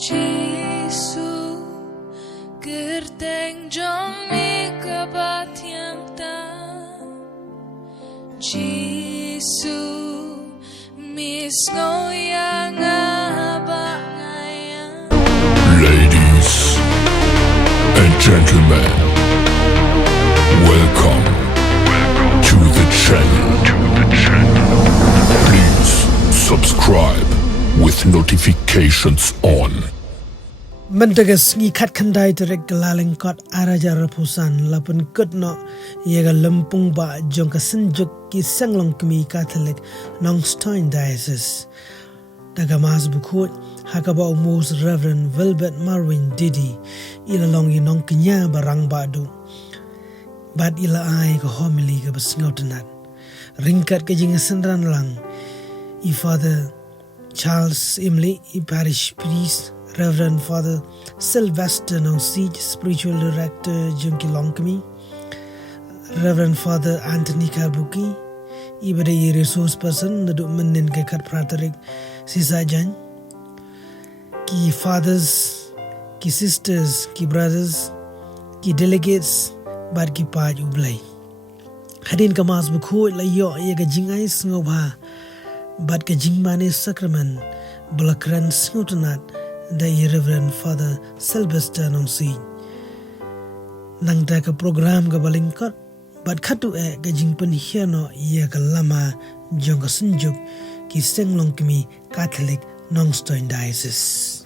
Giêsu gerteng trong mi kabat yang ta Giêsu mis ngoyang abang ayang. Ladies and gentlemen, welcome to the channel. Please subscribe with notifications on. Mentagas ngikat kandai terek gelaling kot araja repusan lapun kutno yaga lempung ba jong kasenjuk ki senglong kemi Catholic Nongstoin Diocese. Daga mas bukut hakaba umus Reverend Wilbert Marwin Didi ila long yinong kenya barang badu. Bad ila ai ka homily ka basngautanat. Ringkat ka jingasenran lang i Father Charles Imley i parish priest Reverend Father Sylvester Nonsij, Spiritual Director Junki Longkami, Reverend Father Anthony Karbuki, ibadah resource person naduk menin ke kat pratarik sisa jan, ki fathers, ki sisters, ki brothers, ki delegates, bad ki paj ublay. Hadin kamas bukho layo ye ka jingai sngobha, bad ka jingmane sacrament, belakran sngutanat, the Reverend Father Sylvester Nonsij. Nang da ka program ka balingkot, bat khatu ka jingpan hiano ia ka lama jong ka sunjuk ki senglong kami Catholic Nongstoin Diocese.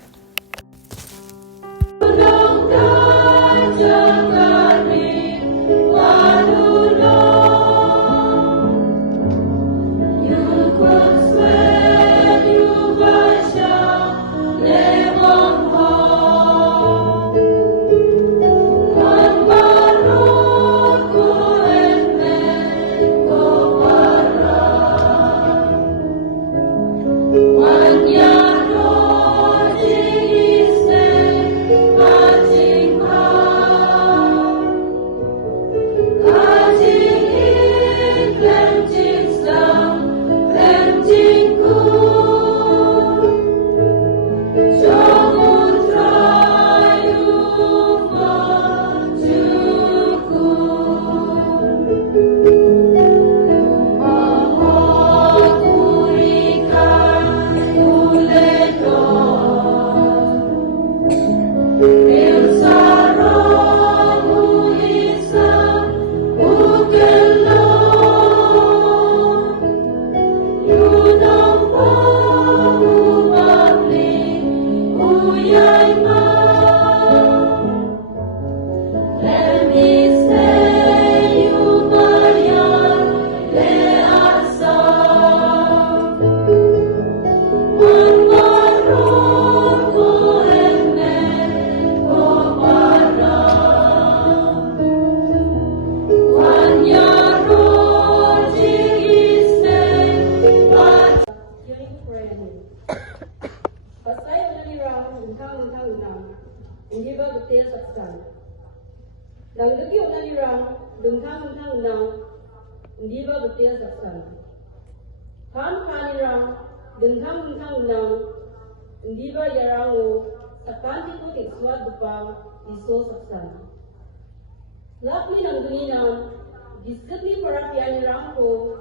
Lakmi nang dunia, disebut parapian rangko,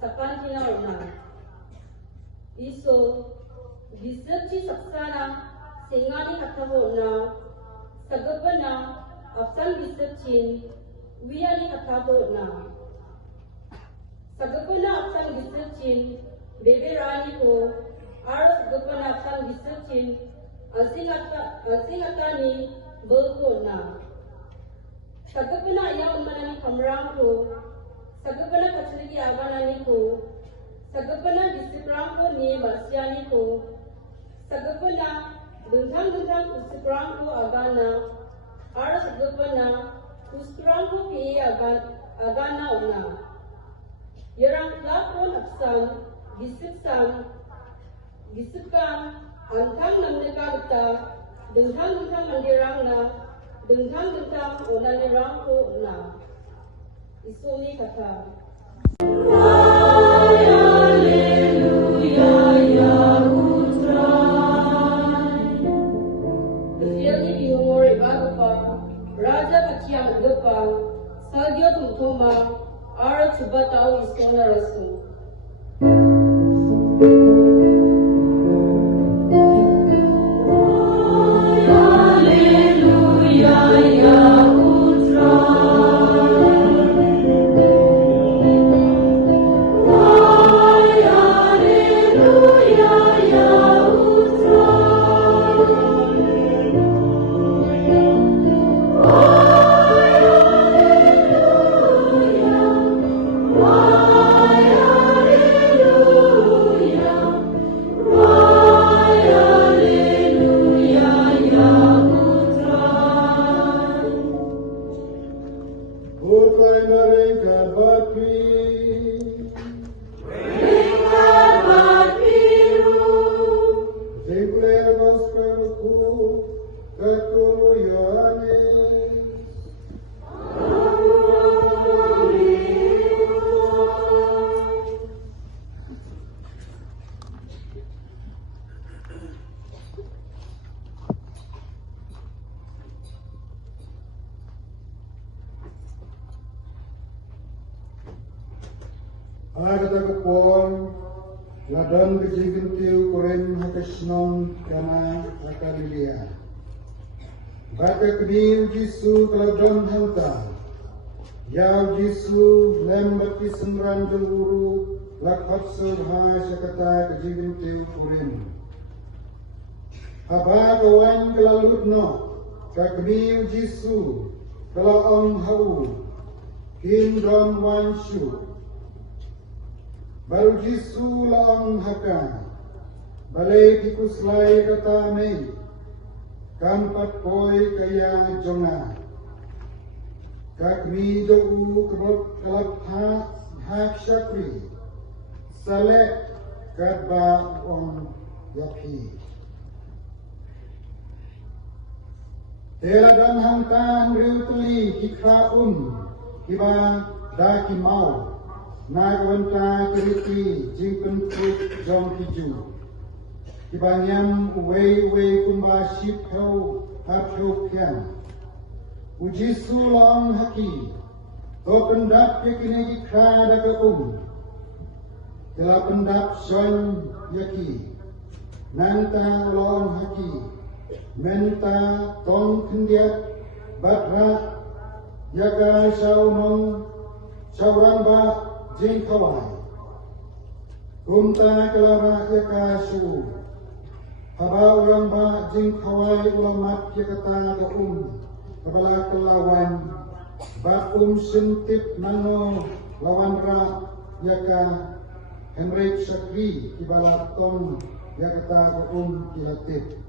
sakanti na orna. Iso, disebut saksana, singani kataho na, sagabana, afsan disebut, wiyani kataho na. Sagabana afsan disebut, bebe rani ko, aras sagabana afsan disebut, asing-atani, berko na. Sagapana yang manani kamrang ko, sagapana kacurigi aganani ko, sagapana disiprang ko ni marsiani ko, sagapana dungtang usiprang ko agana, ara sagapana usprang ko pi agana ona. Yarang lakon aksan, disipkan, antang namnekagta, dungtang mandirang na, dengkang onani rangko na isoni kata Hallelujah ya utrai Toma, Ara Tibatao Iskona Rasu. Kata kepon, ladon kejigentiu korem hakasnon kana akalilia. Baka kini Jisu keladon hanta, yau Jisu lembat kisenran jenguru lakhat subhai sakata kejigentiu korem. Haba kawan kelalutno, kakni Jisu kelaong hau, kindron wanshu. Baru Jisu laong haka, balai kikuslai kata mei, kampat koi kaya jonga. Kakmi jogu kerot kalap hak syakri, salek kadba on yapi. Tela dan hantan riu teli kikra kiba daki mau. Nagawanta keriti jingpen truk jom hiju. Kibanyam uwei kumba shipau hapyo pian. Ujisu laong haki. To pendap yakini ikra daga Telah pendap syon yaki. Nanta laong haki. Menta tong kendiat batra yaga shaunong shaurang ba jeng kawai, kumta kelara yakasu, haba orang ba jeng kawai ulamat yakata ka kabala kelawan, ba sentip nano lawan ra yaka Henrik Sakri ibala tong yakata ka kilatip.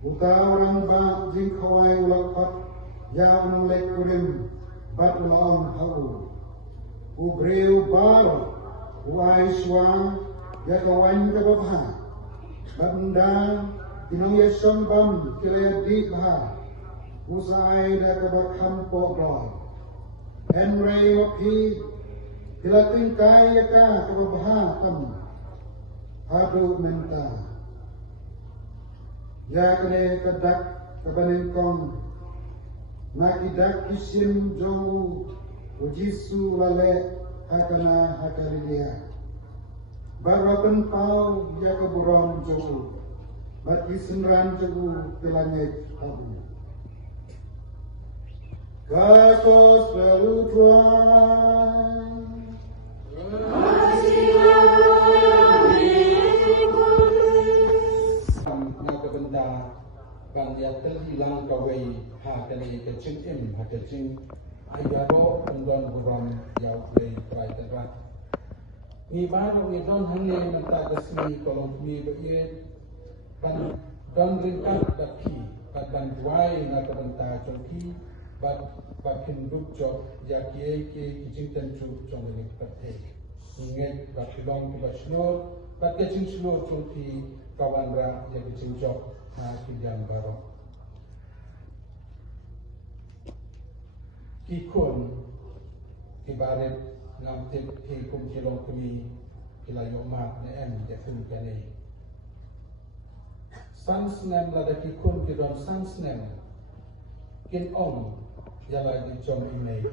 Uta orang ba jeng kawai ulapat ya unang kurim bat ulaong hau. Ubreu baro, uai suang, ya kawan kababha, babunda, inong yasong bam, kilaya di baha, usai da kabakam po boy. Henry opi, kilating kaya ka kababha kam, hadu menta. Ya kene kadak kabanengkong, nakidak kisim jong Ujisu lale hakana hakalilia. Barapan pau ya keburon jogu. Bat isenran jogu ke langit abu. Katos pelutuan. Naga benda bang dia terhilang kawai hakani kecing hakacing. Ayabo undon buram yau play try terat. Ni baru ni don hanya minta kesini kalau ni begitu ban don ringkat daki ban duai nak benta joki bat hinduk jo jaki ke kijing tentu jong ni pete. Ingat bat long ke basnor bat kijing slow joki kawan ra yang kijing jo ha kijang baru. Kikun kibarit ngam tip kum kilong kumi kilayo mat ne em ya kum kane sansnem lada kikun kidon sansnem kin om yala di jom email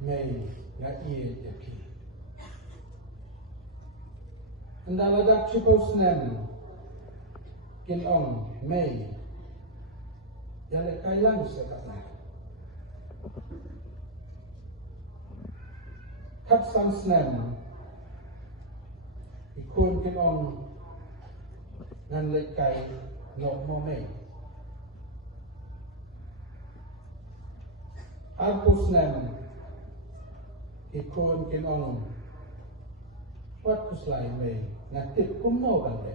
may na iye yaki. Andalaga chipos nem kin may yale kailang sa katna. Kat sans nem ikun kin nan lekay no mo may. Alpus nem ikon kin wat kuslay may natip kumno bande.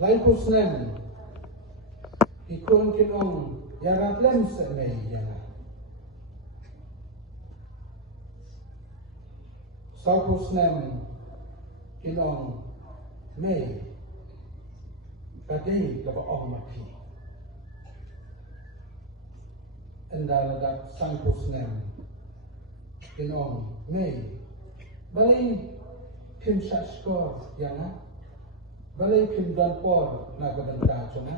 Laipus nem ikon kin yarat lem sa may yana. Saupus nem kin may kadei kaba mapi. Andalaga sampus nem kin may balay pim sa skor yana. Balay pim dan por na kabanta chona.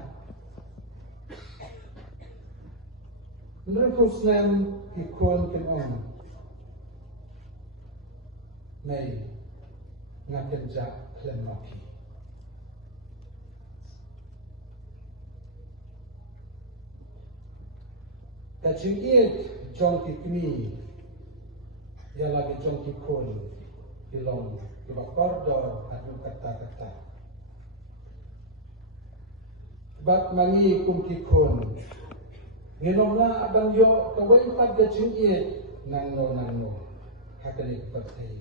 Nrepus nem ikon kin may nakenja klemaki. Kacing iet jongki kini ia lagi jongki kon ilong kiba kordor adu kata-kata. Bat mangi kumki kon nginom na abang yo kawai pad kacing iet nangno hakalik bertay.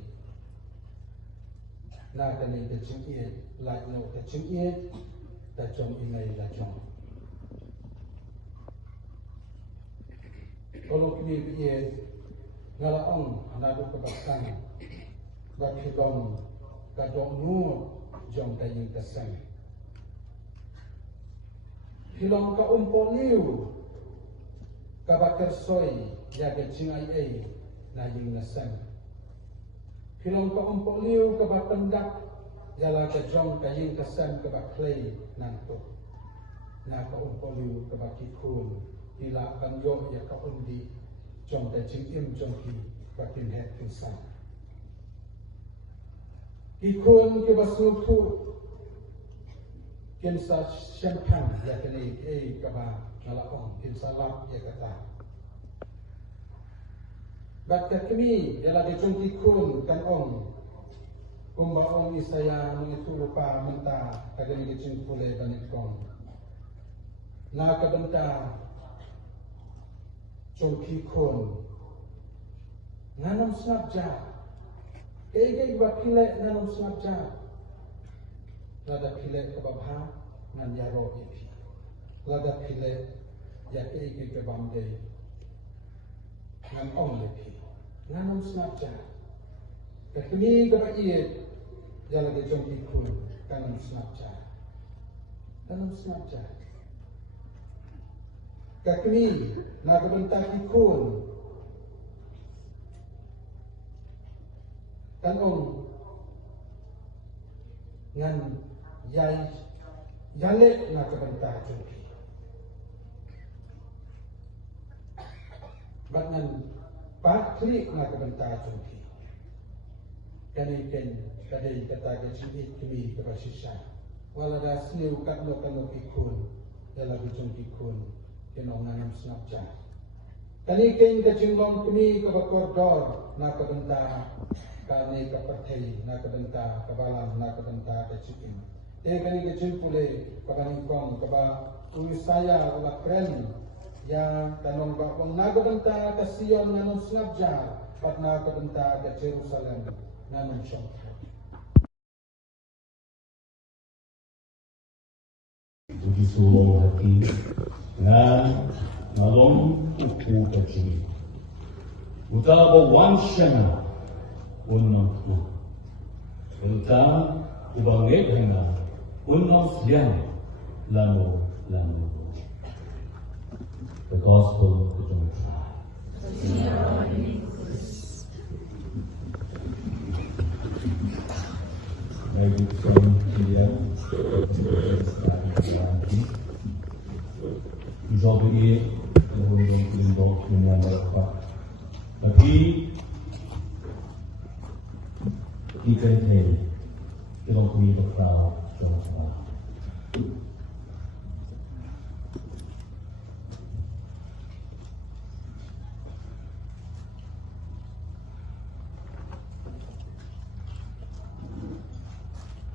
Na kani kacing iet lak no kacing iet tajong inay lajong. Kalau kini biye ngalaong nadu kebaksan bakibong kadong nu jong taying kasang hilong ka umpoliu kabakar soy jaga cingai na ying nasang hilong ka umpoliu kabapendak jala ka jong taying kasang kabaklay nanto na ka umpoliu kabakikun ila bangyo ya ka undi jong da jing jong ki pakin het kinsan ikun ke basutu kinsa champagne ya kene kaba nalaong kinsa lap ya kata bakka kemi ya lagi jong ikun kan kumbaong isaya mengitulu pa menta kagani ke jing pule banit kong na kabenta jongki kon nanam snapja kay bakile nanam snapja lada pile kababha nan yaro ipi lada pile ya kay kabamde nan lepi nanam snapja kakini kabaiet ya lagi jongki kon kanam snapja kakini nagabantaki kun kanong ngan yale nagabantaki bat ngan pakli nagabantaki kaniken kadai kata kecil kami kebasisya wala da sniu katno ikun dalam ujung ikun kenongan snapja. Kani ken ka jinglong kami ka bakordor na kabenta kani ka perthei na kabenta kabalam na kabenta ka chikin. Kani ka jinpule kabani kong kaba uisaya wala kren ya tanong ba kung na kabenta ka Sion na snapja pat na kabenta ka Jerusalem na shong. Bagi seluruh hati dan nalong uku kecil. Utama wansyana unang tu. Utama ibangai dengan unang siang lalu. The gospel of John. Baik aujourd'hui, nous dengan mereka. Tapi kita ini kita punya bekal jawab.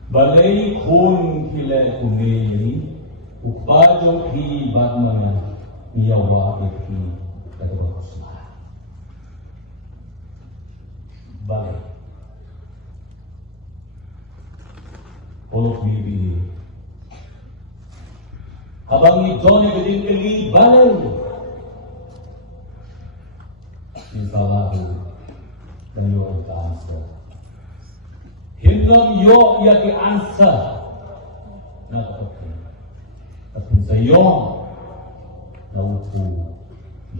Balai kun kila kumeli, upajo ki bagmana niyawa ki kadawasma. Balai. Olok bibi. Habang ito ni beding kali balai. Insalahu tayo ang answer. Hindam yo ya ke answer. Na okay. Tapi sayo na utu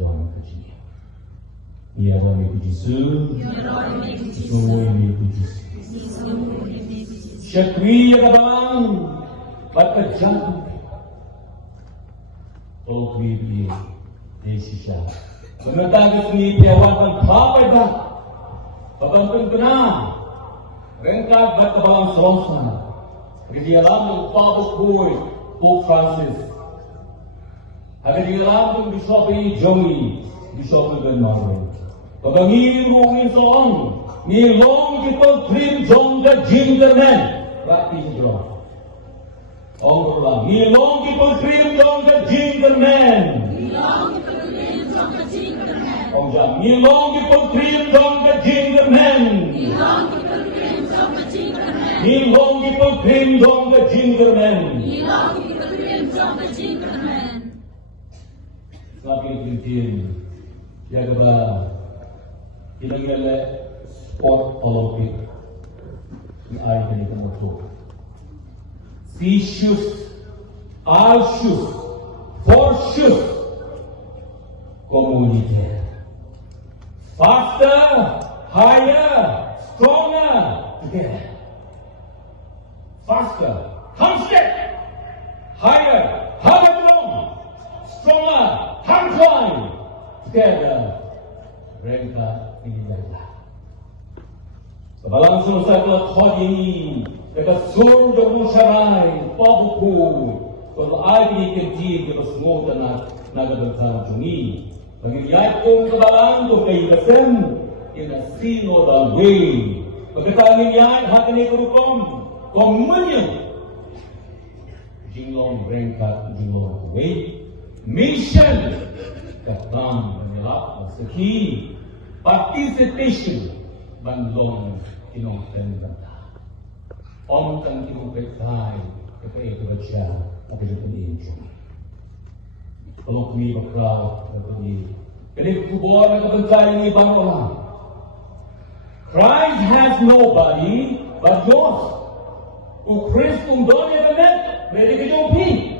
John kaji. Ya Romi kujisu. Ya Romi kujisu. Romi kujisu. Syakri ya kabang baca jantung. Tolong bibi desisya. Menentang kesini piawan apa dah? Babang pengenang. Rengkat berkebalan selongsan. Di dalam Pabuk Boy, Pope Francis. Ada di dalam Bishop Jomi, Bishop Bernardo. Pagangin ruangin soang, nilong kita trim jong the gentleman, rapi jong. Orang ulang, nilong kita trim jong the gentleman. Nilong kita trim jong the gentleman. Orang jam, nilong kita trim jong the gentleman. Nilong kita trim jong the gentleman. Nilong kita trim jong the gentleman. Nilong kita trim jong the gentleman. Sabi Kristian, ya kaba, kila-kila sport Olympic ni ay kanita mo to. See shoes, all shoes, for shoes, community. Faster, higher, stronger, together. Faster, handstand, higher, hammer long, stronger, hand climb, together. Rengka ini jalan. Sebalang selesai telah thought ini, dekat sur jauh syarai, pabuku, kalau air ini kecil, dekat semua tanah naga bersama cumi. Bagi yakin kebalang tu kaya kesem, kena sino dan way. Pagkatangin yan, hati ni kurukom, komunyon. Jinglong rengka, jinglong way. Mission, katang mengelak, seki, participation, bandlong, kinong tenda. Om tang kinong petai, kaya kebaca, apa yang terjadi. Kalau kami bakal berpergi, kerana kubur dan kebencian ini bang orang. Christ has nobody but yours. Christ donya benar, mereka kejumpi.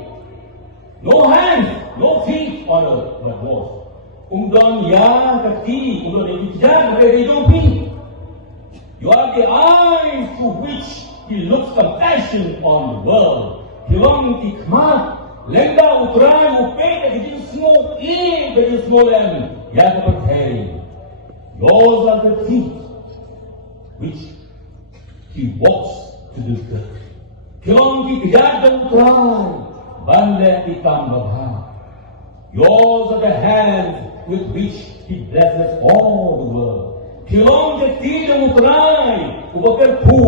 No hands, no feet on earth but yours. Donya kaki, donya dijak, mereka kejumpi. You are the eyes through which He looks compassion on the world. Hilang hikmat. Lenda uterai upet dari semua ini dari semua yang berpercaya. Yours are the feet which He walks to do good. Kilong dikejar dan uterai, bandai ditambah. Yours are the hands with which He blesses all the world. Kilong tidak uterai, upaperpu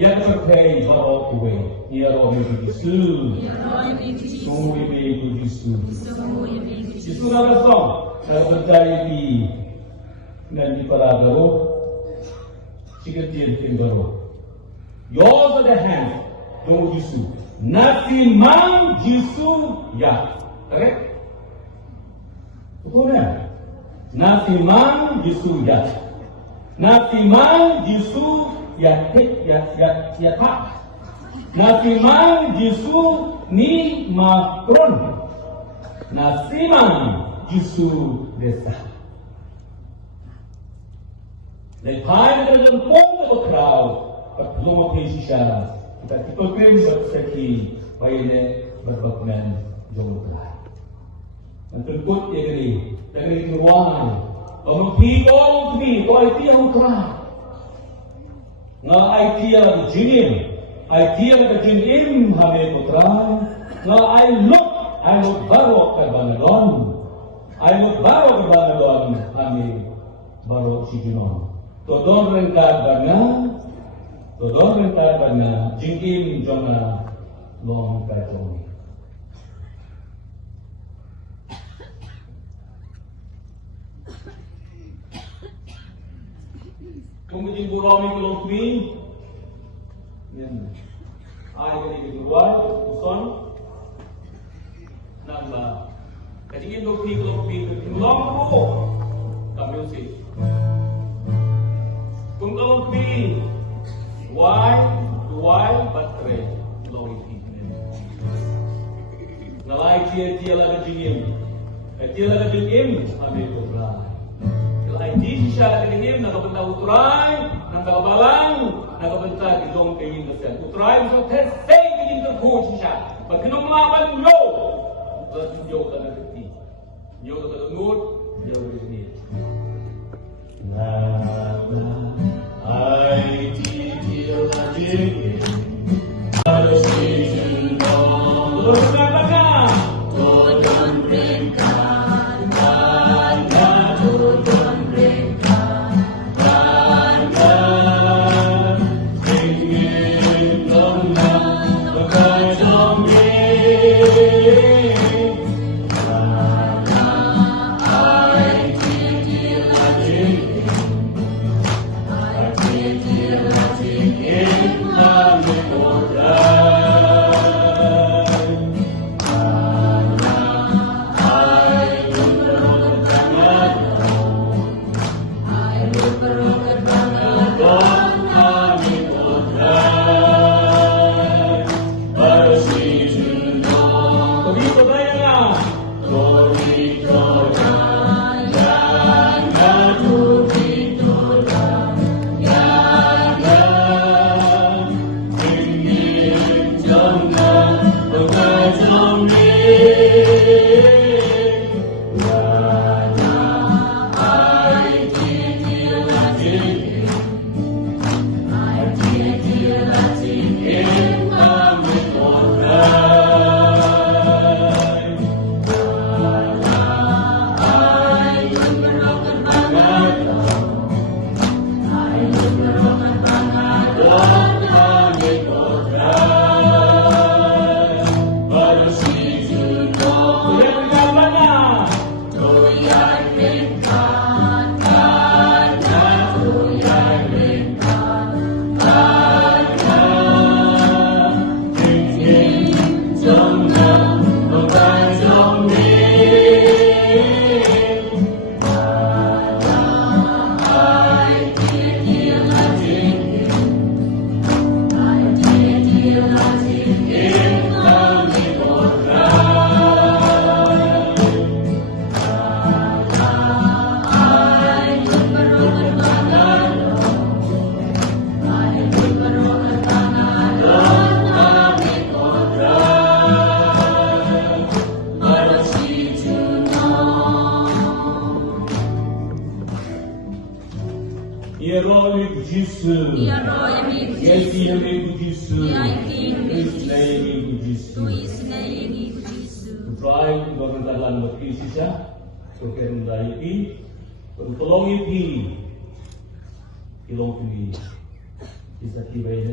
yang berpercaya all the way. Ya Romi Yesus. Semua ibu Yesus. Yesus nama song. Kalau percaya di nanti para guru, sikit dia tinggal. Yours are the hands, Tuhan Yesus. Nasi mang Yesus ya, correct? Betul ya? Nasi mang Yesus ya. Nasi mang Yesus ya tak. Nasiman Jisu ni Macron. Nasiman Jisu desa. Lepas itu lempung berkerau, berlumah pesisah. Kita kirim berseki, bayar berbakunan jomlah. มันเป็นกุศเอกดีแต่ก็คือว่ามันพีโก้พีตัวไอเดียของใครไอเดียกับจินิมไอเดียกับจินิมทำให้ตัวใครไอลุกบารอกกับบ้านดอนไอลุกบารอกกับบ้านดอนทำให้บารอกสิจินอนตัวดอนเรื่องการบ้านจินิมจงลองไปตรงนี้Kemudian burami kelompi, ai kali kedua, uson, nambah. Kemudian kelompi kelompo, kami usik. Kelompi, why, but three, kelompi. Nalai dia lagi jingim, kami berbelah. Di sisa kening nakabenta utray, nakabalang, nakabenta idong kayong dasyan. Utray so tesay kayong terkuh sisa. Pag kinumlaban yo, terus yo ka nagkiti. Yo ka kalunod, yo ka sini. Ay titil na jingin, ay season long. Terus katakan.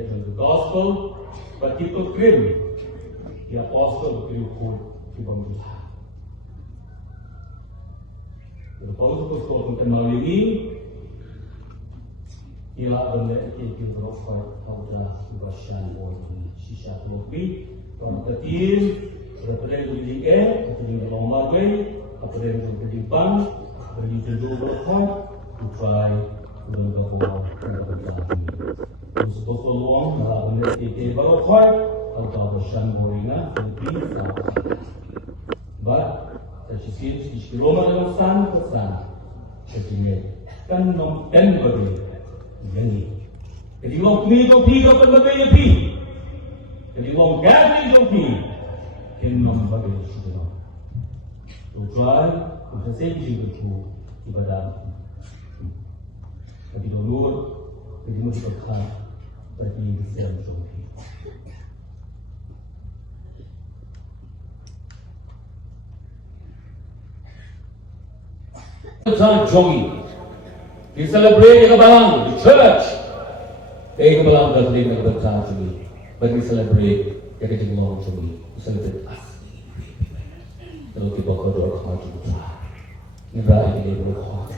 The gospel, but people claim the apostle of the Berusaha. The apostle was kenal ini, ia benar itu beroffer pada kebasan orang sisa kopi, orang kecil, berapa di di lomba apa di bank, pergi dulu beroffer, try Terus luang benar itu beroffer atau kebasan orangnya Filipina. But si Roma dalam pesan sejumlah kan nom beri ini. Jadi orang ni tu pergi ke berbagai pergi. Jadi orang gaji tu pergi, kan nom beri sudah. to try to save you to ibadah. Tapi dulu, jadi mesti berkah bagi Islam Jogi. Jogi, we celebrate Ekabalang, the church. Ekabalang doesn't even berkah Jogi, but we celebrate Ekajinglong Jogi. We celebrate us. Kalau kita berdoa kepada kita, kita ini berdoa.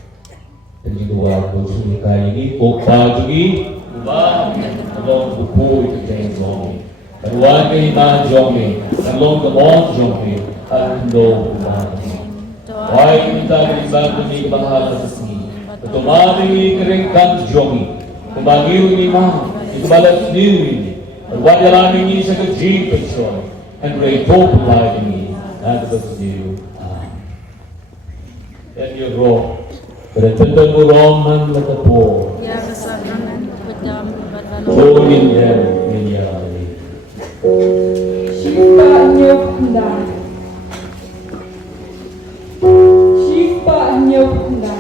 Dan juga waktu kali ini, Opa Jogi, ubah, tolong buku itu jangan Jogi. Karuan ke iman Jogi, tolong kemon Jogi, ando ubah. Wahai kita beribadah di bahala sesini, ketomari keringkan Jogi, kembali iman, ibadah sendiri, berwajaran ini sekejip percaya, and repo pulai ini. And bersedia, dan your roh, bertentan uroman letapo. Ya kesabaran pedam berlalu. Join them in Yahweh. Shifa nyopna. Shifa nyopna.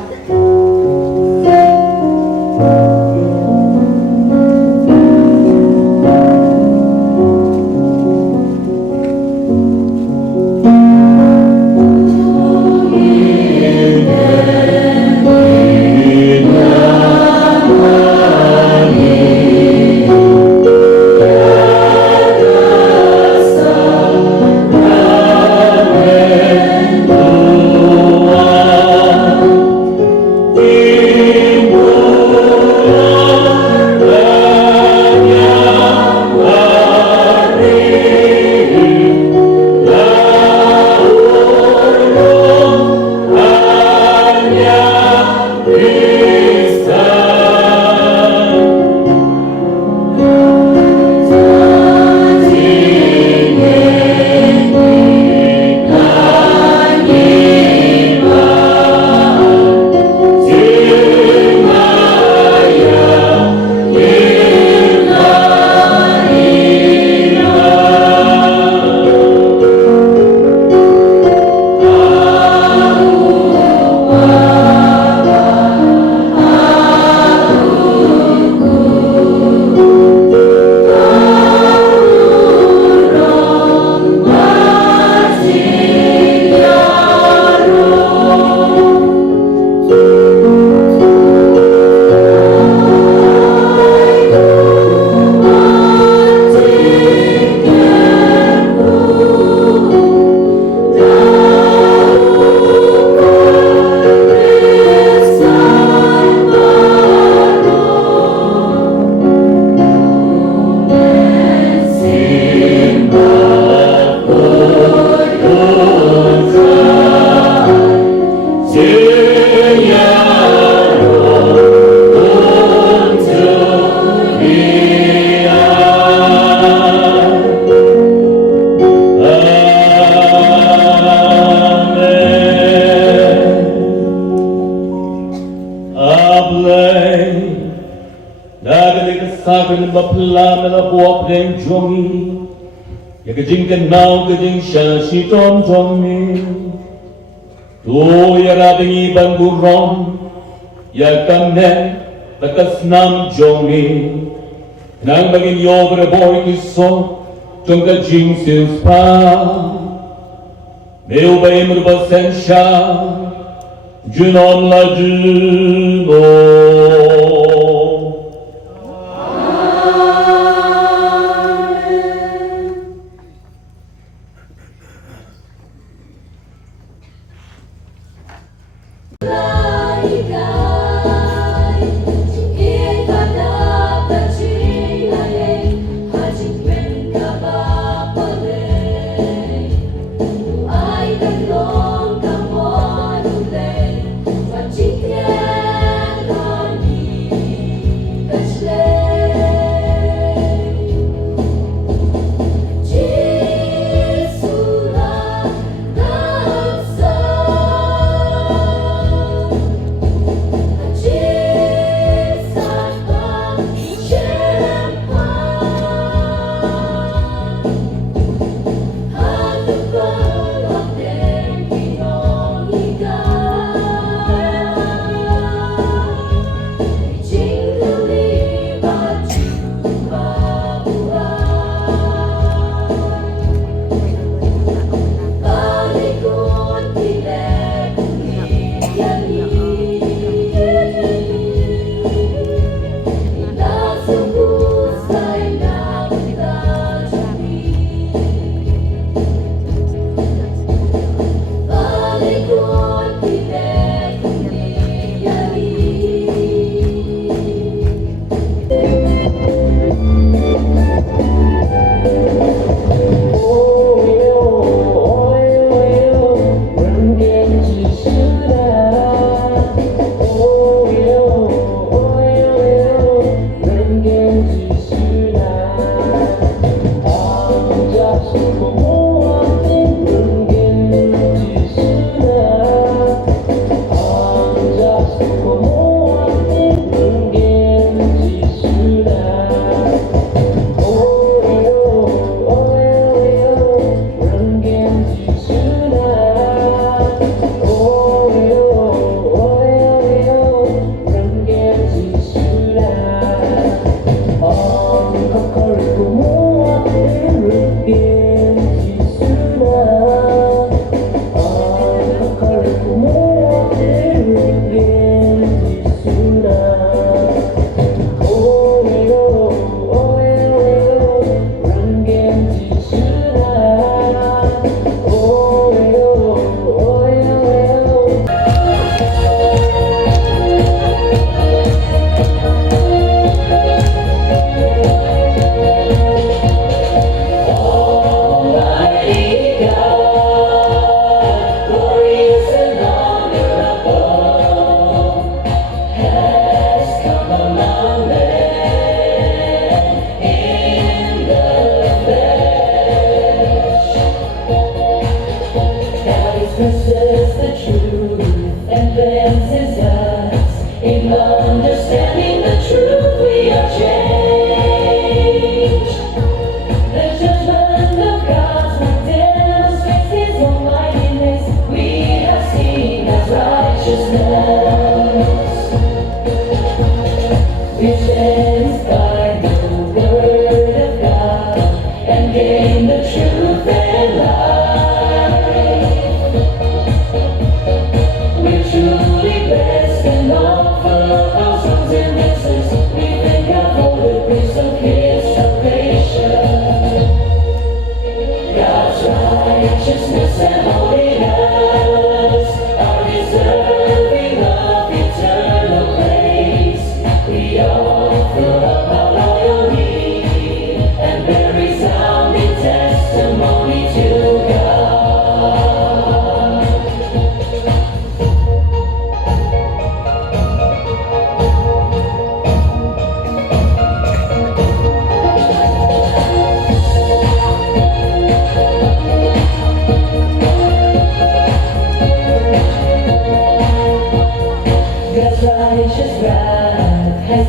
Now getting shashi tom tommi tu yaradingi bangurom ya kamne takasnam jomi nang bagin yobre boy kiso tungka jing sis pa meu bay murbasen sha junom la juno. Long come on, play, but you can't.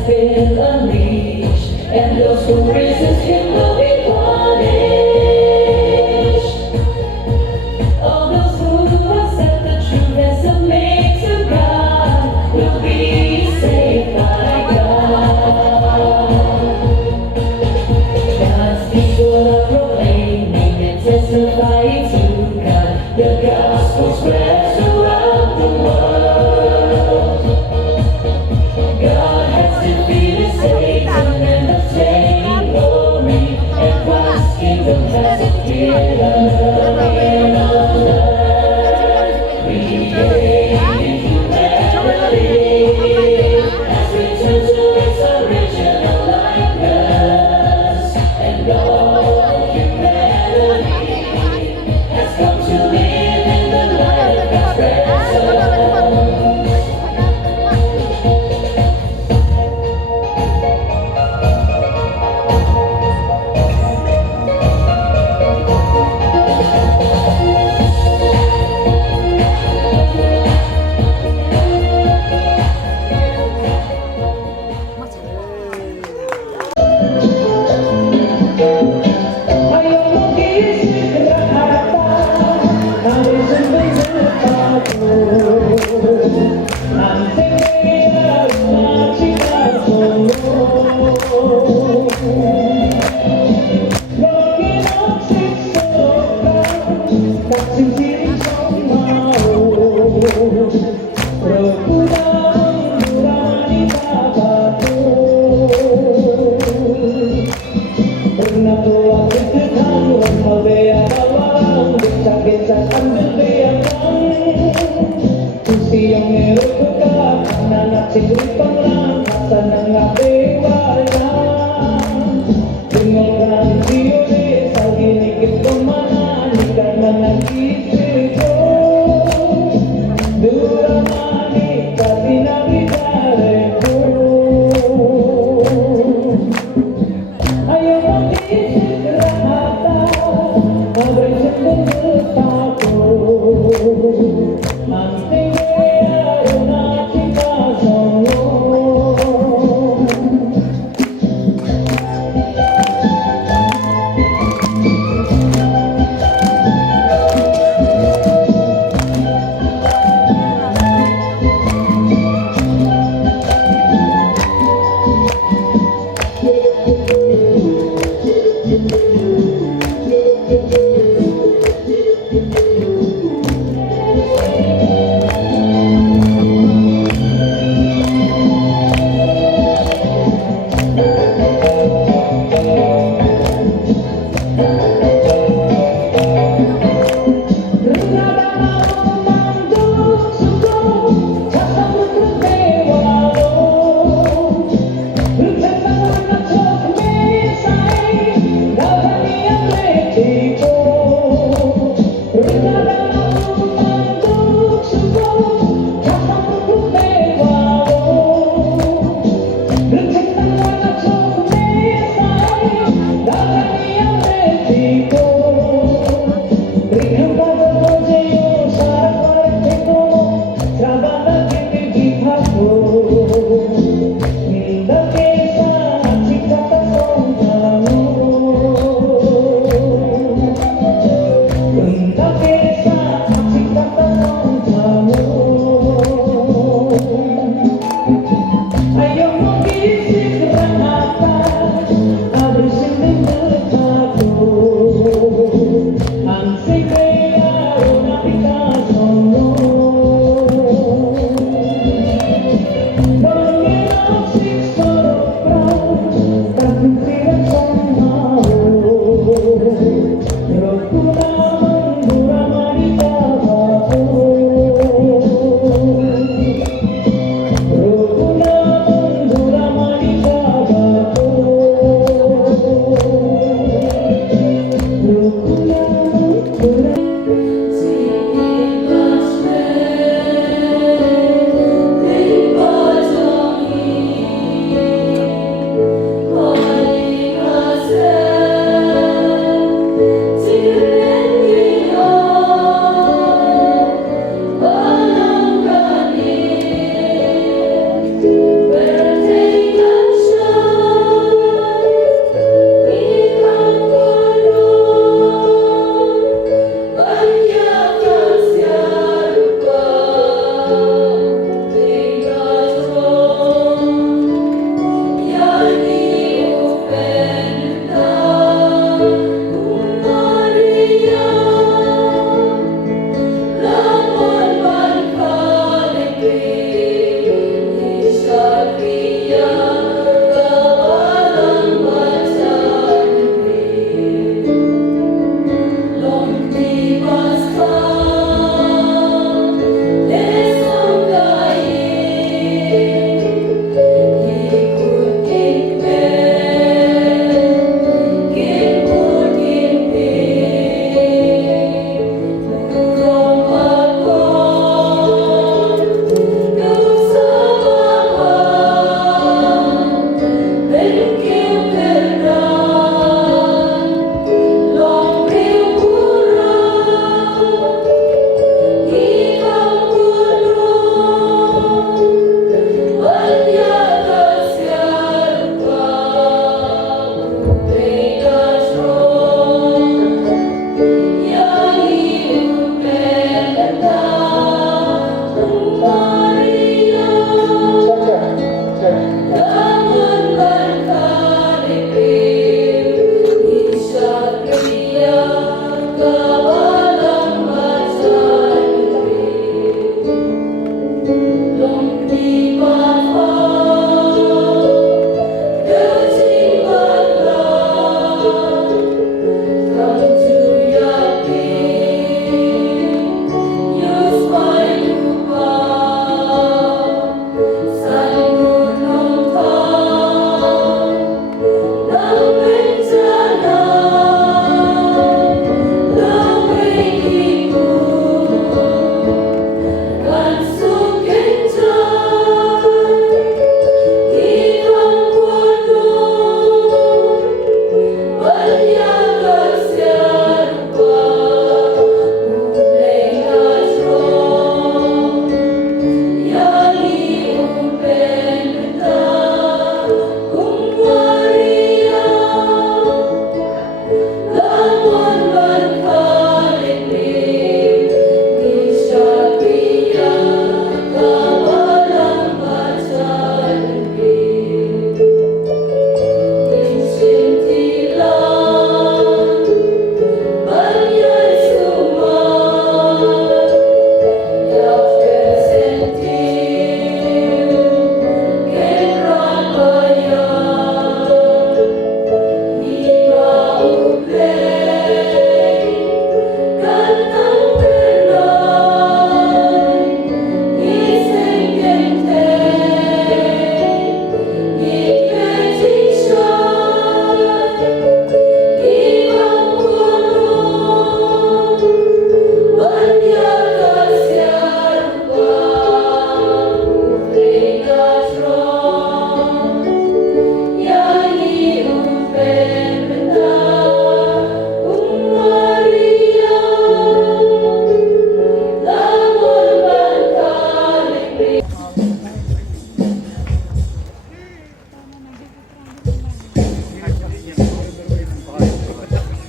been unleashed, and those who resist him will be punished. All those who accept the truth and submit to God will be saved by God. God's people are proclaiming and testifying to God. The gospel spreads throughout the world. God has defeated Satan.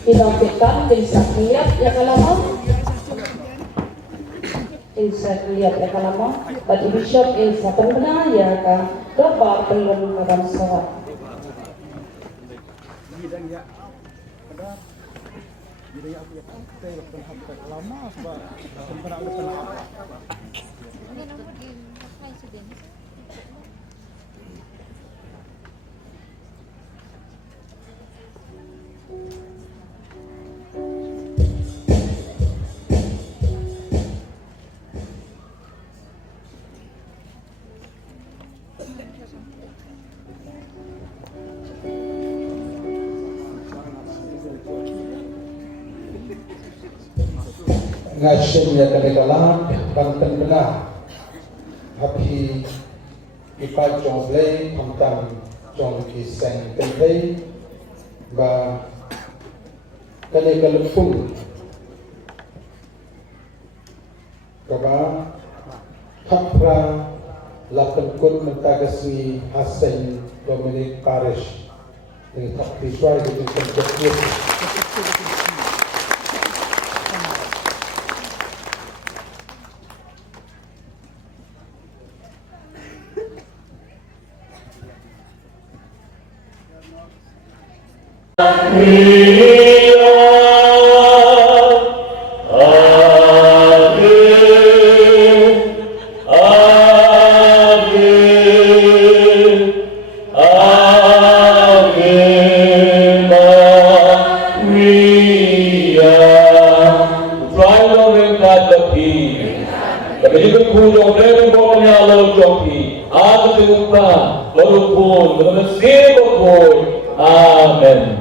Inofitkan insert lihat ya kalama. Insert lihat ya kalama. But bishop is satan benar ya ka. Kapa pelun karam sawat. Ngasih ya kadang-kadang Banten benar Happy Ipa Jong Blay Pantang Jong Kiseng Kentai Ba Kali Kalepung Kaba Kapra Lapan Kut Mentagasi Hasan Dominic Parish Dengan tak visual Dengan kejadian Amen.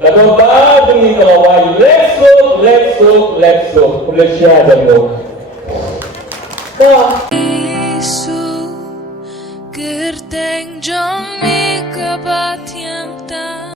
Lakukan demi kalawai. Let's go. Boleh share dulu. Isu gerteng jong mi kebat yang tak